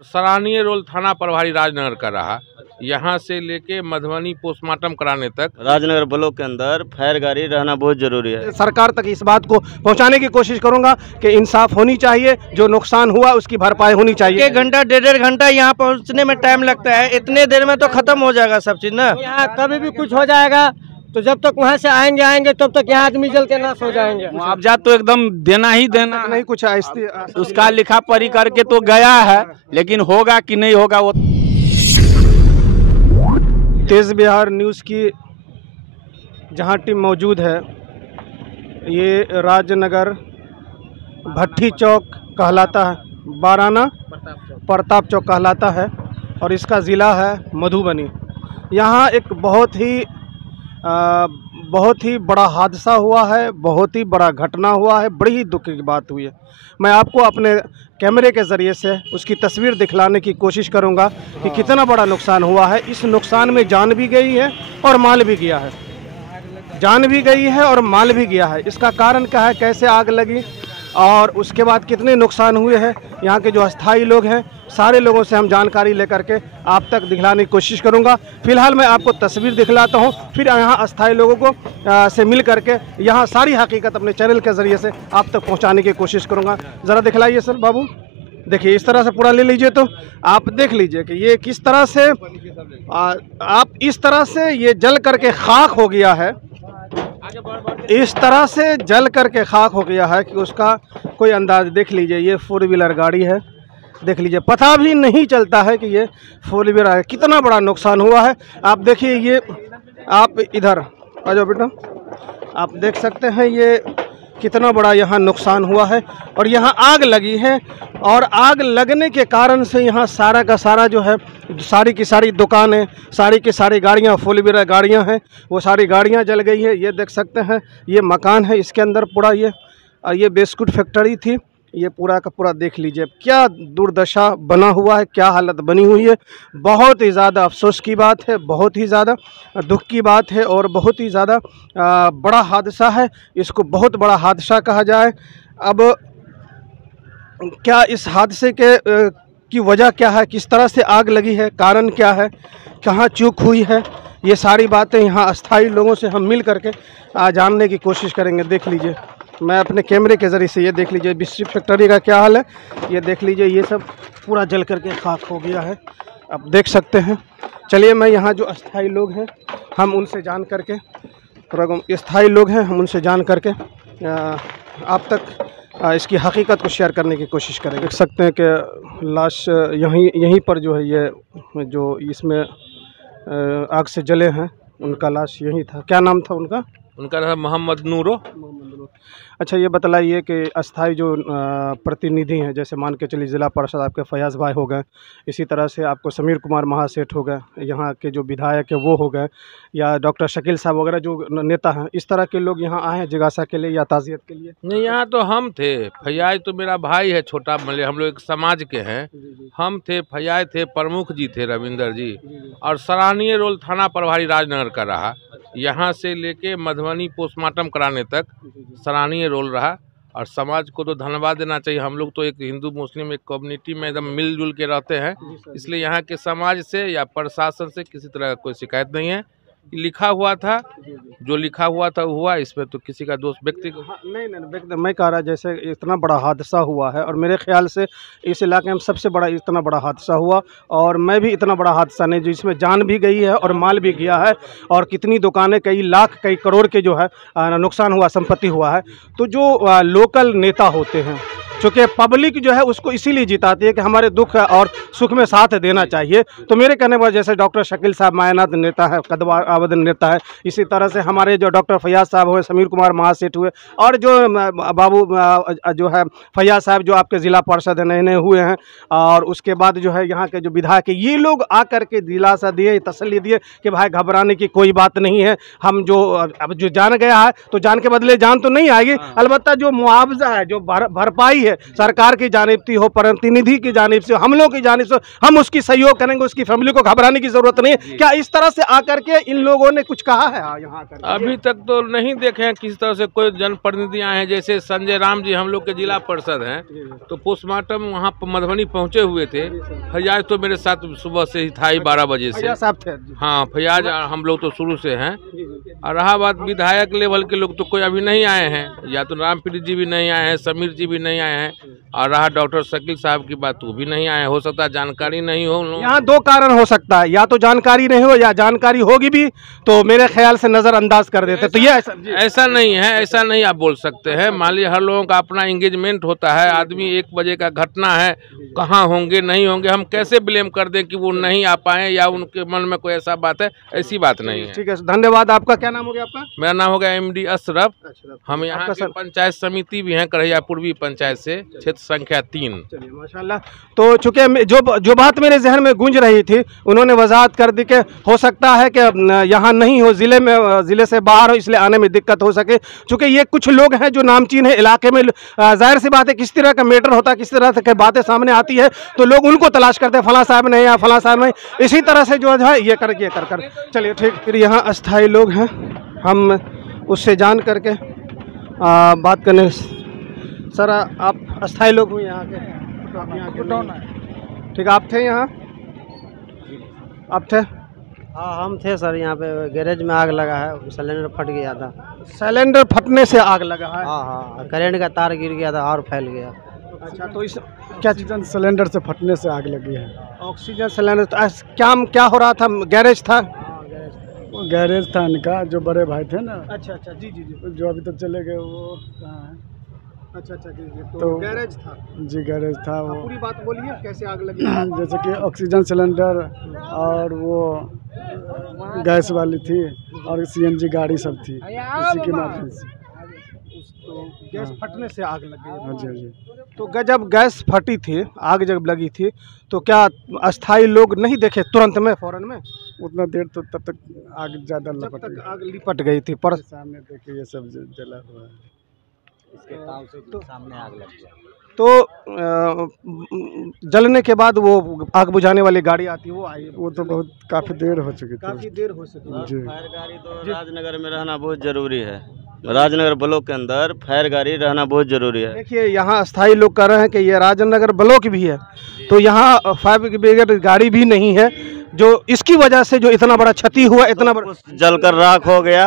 सराहनीय रोल थाना प्रभारी राजनगर का रहा। यहाँ से लेके मधुबनी पोस्टमार्टम कराने तक राजनगर ब्लॉक के अंदर फायर गाड़ी रहना बहुत जरूरी है। सरकार तक इस बात को पहुंचाने की कोशिश करूंगा कि इंसाफ होनी चाहिए, जो नुकसान हुआ उसकी भरपाई होनी चाहिए। 1 घंटा 1.5 घंटा यहाँ पहुँचने में टाइम लगता है, इतने देर में तो खत्म हो जाएगा सब चीज ना। यहाँ कभी भी कुछ हो जाएगा तो जब तक वहाँ से आएंगे तब तक यहाँ आदमी जल के नाश हो जाएंगे। मुआवजा तो एकदम देना ही देना नहीं कुछ उसका लिखा पढ़ी करके तो गया है, लेकिन होगा कि नहीं होगा वो। तेज बिहार न्यूज़ की जहां टीम मौजूद है, ये राजनगर भट्टी चौक कहलाता है, बाराना प्रताप चौक कहलाता है और इसका ज़िला है मधुबनी। यहाँ एक बहुत ही बड़ा हादसा हुआ है, बहुत ही बड़ा घटना हुआ है, बड़ी ही दुख की बात हुई है। मैं आपको अपने कैमरे के ज़रिए से उसकी तस्वीर दिखलाने की कोशिश करूंगा कि कितना बड़ा नुकसान हुआ है। इस नुकसान में जान भी गई है और माल भी गया है, जान भी गई है और माल भी गया है। इसका कारण क्या है, कैसे आग लगी और उसके बाद कितने नुकसान हुए हैं, यहाँ के जो अस्थायी लोग हैं सारे लोगों से हम जानकारी लेकर के आप तक दिखलाने की कोशिश करूंगा। फिलहाल मैं आपको तस्वीर दिखलाता हूं, फिर यहाँ अस्थायी लोगों को से मिल करके यहाँ सारी हकीकत अपने चैनल के ज़रिए से आप तक पहुँचाने की कोशिश करूंगा। ज़रा दिखलाइए सर बाबू, देखिए इस तरह से पूरा ले लीजिए तो आप देख लीजिए कि ये किस तरह से आप इस तरह से ये जल करके खाक हो गया है, इस तरह से जल करके खाक हो गया है कि उसका कोई अंदाज। देख लीजिए ये 4 व्हीलर गाड़ी है, देख लीजिए पता भी नहीं चलता है कि ये 4 व्हीलर है। कितना बड़ा नुकसान हुआ है आप देखिए। ये आप इधर आ जाओ बेटा, आप देख सकते हैं ये कितना बड़ा यहाँ नुकसान हुआ है और यहाँ आग लगी है और आग लगने के कारण से यहाँ सारा का सारा जो है, सारी की सारी दुकानें, सारी की सारी गाड़ियाँ, 4 व्हीलर गाड़ियाँ हैं, वो सारी गाड़ियाँ जल गई है। ये देख सकते हैं ये मकान है, इसके अंदर पूरा ये बिस्कुट फैक्ट्री थी। ये पूरा का पूरा देख लीजिए क्या दुर्दशा बना हुआ है, क्या हालत बनी हुई है। बहुत ही ज़्यादा अफसोस की बात है, बहुत ही ज़्यादा दुख की बात है और बहुत ही ज़्यादा बड़ा हादसा है। इसको बहुत बड़ा हादसा कहा जाए। अब क्या इस हादसे की वजह क्या है, किस तरह से आग लगी है, कारण क्या है, कहाँ चूक हुई है, ये सारी बातें यहाँ अस्थायी लोगों से हम मिल करके जानने की कोशिश करेंगे। देख लीजिए मैं अपने कैमरे के ज़रिए से, ये देख लीजिए बिस्कुट फैक्ट्री का क्या हाल है। ये देख लीजिए ये सब पूरा जल करके खाक हो गया है, आप देख सकते हैं। चलिए मैं यहाँ जो अस्थायी लोग हैं हम उनसे जान करके, स्थायी लोग हैं हम उनसे जान करके आप तक इसकी हकीकत को शेयर करने की कोशिश करेंगे। देख सकते हैं कि लाश यहीं पर जो है, ये जो इसमें आग से जले हैं उनका लाश यहीं था। क्या नाम था उनका? उनका नाम मोहम्मद नूरो। अच्छा ये बतलाइए कि अस्थाई जो प्रतिनिधि हैं, जैसे मान के चलिए ज़िला परिषद आपके फयाज़ भाई हो गए, इसी तरह से आपको समीर कुमार महासेठ हो गए, यहाँ के जो विधायक है वो हो गए, या डॉक्टर शकील साहब वगैरह जो नेता हैं, इस तरह के लोग यहाँ आए हैं जिज्ञासा के लिए या ताज़ियत के लिए? नहीं, यहाँ तो हम थे। फयाज तो मेरा भाई है छोटा, मतलब हम लोग एक समाज के हैं। हम थे, फयाज थे, प्रमुख जी थे रविंदर जी, और सराहनीय रोल थाना प्रभारी राजनगर का रहा। यहाँ से लेके मधुबनी पोस्टमार्टम कराने तक सराहनीय रोल रहा और समाज को तो धन्यवाद देना चाहिए। हम लोग तो एक हिंदू मुस्लिम एक कम्युनिटी में एकदम मिलजुल के रहते हैं, इसलिए यहाँ के समाज से या प्रशासन से किसी तरह का कोई शिकायत नहीं है। लिखा हुआ था, जो लिखा हुआ था हुआ, इसमें तो किसी का दोष व्यक्ति को नहीं, मैं कह रहा जैसे इतना बड़ा हादसा हुआ है और मेरे ख्याल से इस इलाके में सबसे बड़ा इतना बड़ा हादसा हुआ, और मैं भी इतना बड़ा हादसा नहीं जिसमें जान भी गई है और माल भी गया है और कितनी दुकानें, कई लाख कई करोड़ के जो है नुकसान हुआ, संपत्ति हुआ है। तो जो लोकल नेता होते हैं, चूँकि पब्लिक जो है उसको इसीलिए जिताती है कि हमारे दुख और सुख में साथ देना चाहिए। तो मेरे कहने पर जैसे डॉक्टर शकील साहब मायनात नेता है, कदवा आवेदन नेता है, इसी तरह से हमारे जो डॉक्टर फयाज साहब हुए, समीर कुमार महासेठ हुए, और जो बाबू जो है फयाज साहब जो आपके ज़िला पार्षद नए नए हुए हैं, और उसके बाद जो है यहाँ के जो विधायक है, ये लोग आकर के दिलासा दिए, तसल्ली दिए कि भाई घबराने की कोई बात नहीं है। हम जो अब जो जान गया है तो जान के बदले जान तो नहीं आएगी, अलबत्ता जो मुआवजा है, जो भरपाई सरकार की जानिब से हो, प्रतिनिधि की जानिब से, हम लोग की जानिब से, हम उसकी सहयोग करेंगे। उसकी फैमिली को घबराने की जरूरत नहीं है। क्या इस तरह से आकर के इन लोगों ने कुछ कहा है यहाँ कर? अभी तक तो नहीं देखे हैं किसी तरह से कोई जनप्रतिनिधि आए हैं। जैसे संजय राम जी हम लोग के जिला परिषद हैं, तो पोस्टमार्टम वहाँ पर मधुबनी पहुँचे हुए थे। फैयाज तो मेरे साथ सुबह से ही था ही 12 बजे से। साहब थे? हाँ, फैयाज हम लोग तो शुरू से हैं। और रहा बात विधायक लेवल के लोग तो कोई अभी नहीं आए हैं, या तो रामप्रीत जी भी नहीं आए हैं, समीर जी भी नहीं आए हैं। और रहा डॉक्टर शकील साहब की बात, वो भी नहीं आए, हो सकता है जानकारी नहीं हो। यहाँ दो कारण हो सकता है, या तो जानकारी नहीं हो या जानकारी होगी भी तो मेरे ख्याल से नज़रअंदाज कर देते। तो ये ऐसा नहीं है, ऐसा नहीं आप बोल सकते हैं। मान लीजिए हर लोगों का अपना एंगेजमेंट होता है। आदमी 1 बजे का घटना है, कहाँ होंगे नहीं होंगे, हम कैसे ब्लेम कर दें कि वो नहीं आ पाए या उनके मन में कोई ऐसा बात है? ऐसी बात नहीं है। ठीक है, धन्यवाद। आपका क्या नाम हो गया? आपका? मेरा नाम हो गया MD अशरफ। हम यहाँ के पंचायत समिति भी हैं, करहिया पूर्वी पंचायत से, क्षेत्र संख्या 3। चलिए, माशाल्लाह। तो चूंकि जो बात मेरे जहन में गूंज रही थी, उन्होंने वजाहत कर दी कि हो सकता है कि यहाँ नहीं हो, ज़िले से बाहर हो, इसलिए आने में दिक्कत हो सके। चूँकि ये कुछ लोग हैं जो नामचीन है इलाके में, जाहिर सी बात है किस तरह का मैटर होता है, किस तरह की बातें सामने आती है तो लोग उनको तलाश करते हैं, फलां साहब नहीं या फलां साहब नहीं। इसी तरह से जो है ये कर चलिए ठीक। फिर यहाँ अस्थाई लोग हैं, हम उससे जान करके बात करने। सर, आप अस्थाई लोग हुए यहाँ के? ठीक, आप थे यहाँ? आप थे? हाँ, हम थे सर। यहाँ पे गैरेज में आग लगा है, सिलेंडर फट गया था। सिलेंडर फटने से आग लगा है? हाँ, करंट का तार गिर गया था और फैल गया। अच्छा, तो इस क्या ऑक्सीजन सिलेंडर से फटने से आग लगी है। Oxygen cylinder? तो क्या हो रहा था? गैरेज था? गैरेज था इनका, जो बड़े भाई थे ना। अच्छा, जी, जो अभी तक चले गए, वो कहाँ है? अच्छा, जी। तो गैरेज था? जी, गैरेज था। वो पूरी बात बोलिए, कैसे आग लगी? जैसे कि ऑक्सीजन सिलेंडर और वो गैस वाली थी और CNG गाड़ी सब थी, इसी के माध्यम से तो गैस फटने से आग लग गई। हाँ जी। तो जब गैस फटी थी, आग जब लगी थी, तो क्या अस्थाई लोग नहीं देखे तुरंत में, फौरन में? उतना देर तो तब तक आग ज़्यादा आग लिपट गई थी। पर सामने देखे ये सब जला हुआ है, इसके ताव से तो सामने आग लग गया। तो जलने के बाद वो आग बुझाने वाली गाड़ी आती है, वो आई? वो तो बहुत काफ़ी देर हो चुकी थी। काफ़ी देर हो सकी जी। फायर गाड़ी तो राजनगर में रहना बहुत जरूरी है। राजनगर ब्लॉक के अंदर फायर गाड़ी रहना बहुत जरूरी है। देखिए, यहाँ अस्थाई लोग कह रहे हैं कि ये राजनगर ब्लॉक भी है, तो यहाँ फायर ब्रिगेड गाड़ी भी नहीं है, जो इसकी वजह से जो इतना बड़ा क्षति हुआ, इतना बड़ा जलकर राख हो गया।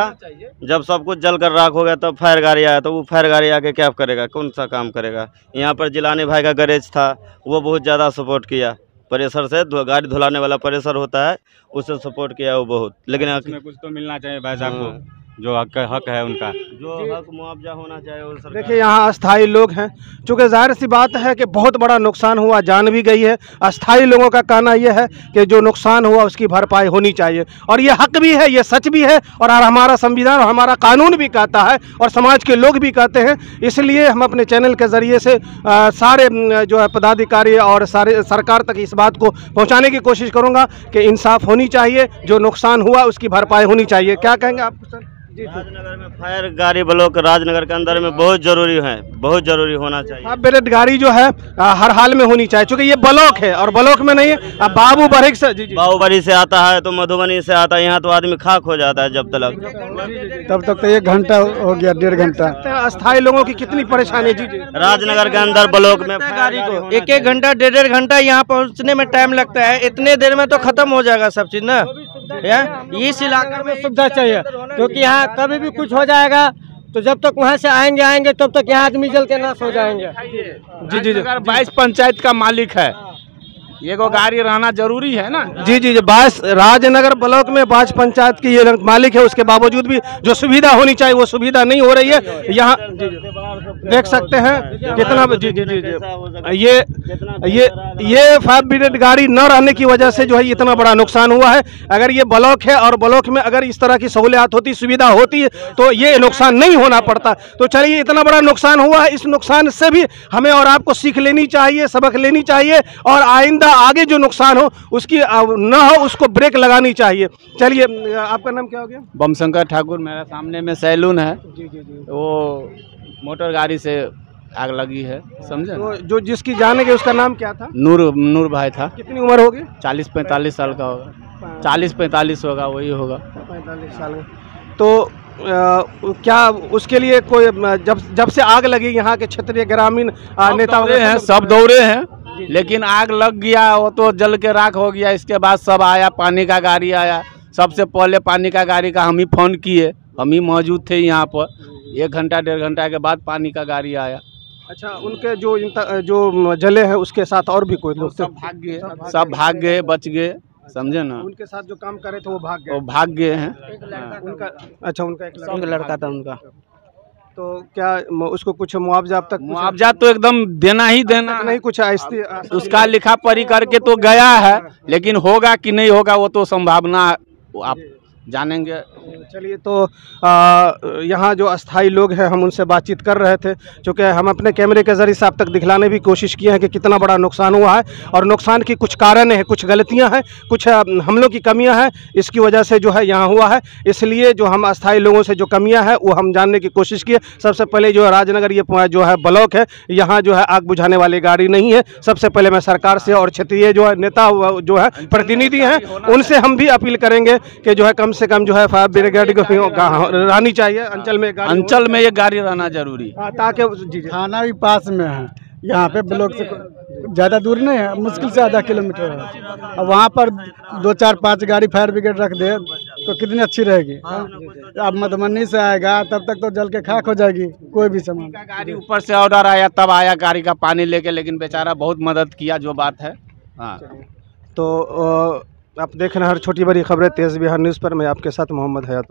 जब सब कुछ जलकर राख हो गया तब फायर गाड़ी आया, तो वो फायर गाड़ी आके क्या करेगा, कौन सा काम करेगा? यहाँ पर जिलानी भाई का गैरेज था, वो बहुत ज़्यादा सपोर्ट किया। प्रेशर से गाड़ी धुलाने वाला प्रेशर होता है, उससे सपोर्ट किया वो बहुत। लेकिन कुछ तो मिलना चाहिए भाई साहब को, जो हक है उनका, जो हक मुआवजा होना चाहिए वो सरकार। देखिए, यहाँ अस्थाई लोग हैं, चूँकि जाहिर सी बात है कि बहुत बड़ा नुकसान हुआ, जान भी गई है। अस्थाई लोगों का कहना यह है कि जो नुकसान हुआ उसकी भरपाई होनी चाहिए, और ये हक भी है, ये सच भी है, और हमारा संविधान और हमारा कानून भी कहता है, और समाज के लोग भी कहते हैं। इसलिए हम अपने चैनल के ज़रिए से सारे जो है पदाधिकारी और सारे सरकार तक इस बात को पहुँचाने की कोशिश करूँगा कि इंसाफ होनी चाहिए, जो नुकसान हुआ उसकी भरपाई होनी चाहिए। क्या कहेंगे आप सर? राजनगर में फायर गाड़ी ब्लॉक राजनगर के अंदर में बहुत जरूरी है, बहुत जरूरी होना चाहिए। फायर ब्रिगेड गाड़ी जो है हर हाल में होनी चाहिए, क्योंकि ये ब्लॉक है और ब्लॉक में नहीं है। अब बाबूबरी से बाबूबरी से आता है तो मधुबनी से आता है, यहाँ तो आदमी खाक हो जाता है जब तक। तब तक तो 1 घंटा हो गया, 1.5 घंटा। अस्थाई लोगों की कितनी परेशानी? जी। राजनगर के अंदर ब्लॉक में गाड़ी को 1-1 घंटा 1.5 घंटा यहाँ पहुँचने में टाइम लगता है। इतने देर में तो खत्म हो जाएगा सब चीज ना। इस इलाके में सुविधा चाहिए, क्योंकि यहाँ कभी भी कुछ हो जाएगा तो जब तक वहाँ से आएंगे तब तक यहाँ आदमी जल के नाश हो जाएंगे। जी। 22 पंचायत का मालिक है, ये को गाड़ी रहना जरूरी है ना। जी। 22 राजनगर ब्लॉक में 22 पंचायत की ये मालिक है, उसके बावजूद भी जो सुविधा होनी चाहिए वो सुविधा नहीं हो रही है। यहाँ देख सकते हैं कितना। जी। ये फायर ब्रिगेड गाड़ी न रहने की वजह से जो है इतना बड़ा नुकसान हुआ है। अगर ये ब्लॉक है और ब्लॉक में अगर इस तरह की सहूलियात होती, सुविधा होती तो ये नुकसान नहीं होना पड़ता। तो चलिए, इतना बड़ा नुकसान हुआ है, इस नुकसान से भी हमें और आपको सीख लेनी चाहिए, सबक लेनी चाहिए, और आइंदा आगे जो नुकसान हो उसकी न हो उसको ब्रेक लगानी चाहिए। चलिए, आपका नाम क्या हो गया? बमशंकर ठाकुर। मेरा सामने में सैलून है। जी। वो मोटर गाड़ी से आग लगी है, समझे? तो जो जिसकी जाने के उसका नाम क्या था? नूर भाई था। कितनी उम्र होगी? 40-45 साल का होगा, 40-45 होगा, वही होगा। 45 साल में। तो क्या उसके लिए कोई जब से आग लगी यहाँ के क्षेत्रीय ग्रामीण नेता हैं, सब दौड़े हैं, लेकिन आग लग गया वो तो जल के राख हो गया। इसके बाद सब आया, पानी का गाड़ी आया। सबसे पहले पानी का गाड़ी का हम ही फ़ोन किए, हम ही मौजूद थे यहाँ पर। 1 घंटा 1.5 घंटा के बाद पानी का गाड़ी आया। अच्छा, उनके जो जले हैं उसके साथ और भी कोई लोग सब भाग गए, बच गए, समझे ना। उनके साथ जो काम कर रहे थे वो भाग गए हैं। उनका अच्छा, उनका एक लड़का था उनका। तो क्या उसको कुछ मुआवजा अब तक मुआवजा तो एकदम देना ही देना नहीं, कुछ उसका लिखा पढ़ी करके तो गया है, लेकिन होगा कि नहीं होगा वो तो संभावना आप जानेंगे। चलिए, तो यहाँ जो अस्थाई लोग हैं हम उनसे बातचीत कर रहे थे, क्योंकि हम अपने कैमरे के ज़रिए से आप तक दिखलाने भी कोशिश किए हैं कि कितना बड़ा नुकसान हुआ है और नुकसान की कुछ कारण है, कुछ गलतियाँ हैं, कुछ हमलों की कमियाँ हैं, इसकी वजह से जो है यहाँ हुआ है। इसलिए जो हम अस्थाई लोगों से जो कमियाँ हैं वो हम जानने की कोशिश किए। सबसे पहले जो है राजनगर ये जो है ब्लॉक है, यहाँ जो है आग बुझाने वाली गाड़ी नहीं है। सबसे पहले मैं सरकार से और क्षेत्रीय जो है नेता जो है प्रतिनिधि हैं उनसे हम भी अपील करेंगे कि जो है कम से कम जो है फायर ब्रिगेड को रहनी चाहिए अंचल में ये गाड़ी रहना जरूरी है, ताकि थाना भी पास में है। यहाँ पे ब्लॉक से ज़्यादा दूर नहीं है, मुश्किल से आधा किलोमीटर है। अब वहाँ पर 2 4 5 गाड़ी फायर ब्रिगेड रख दे तो कितनी अच्छी रहेगी। अब मधुबनी से आएगा तब तक तो जल के खाक हो जाएगी कोई भी सामान। गाड़ी ऊपर से ऑर्डर आया तब आया गाड़ी का पानी लेके, लेकिन बेचारा बहुत मदद किया, जो बात है। हाँ, तो आप देख रहे हैं हर छोटी बड़ी खबरें तेज़ बिहार न्यूज़ पर। मैं आपके साथ मोहम्मद हयात।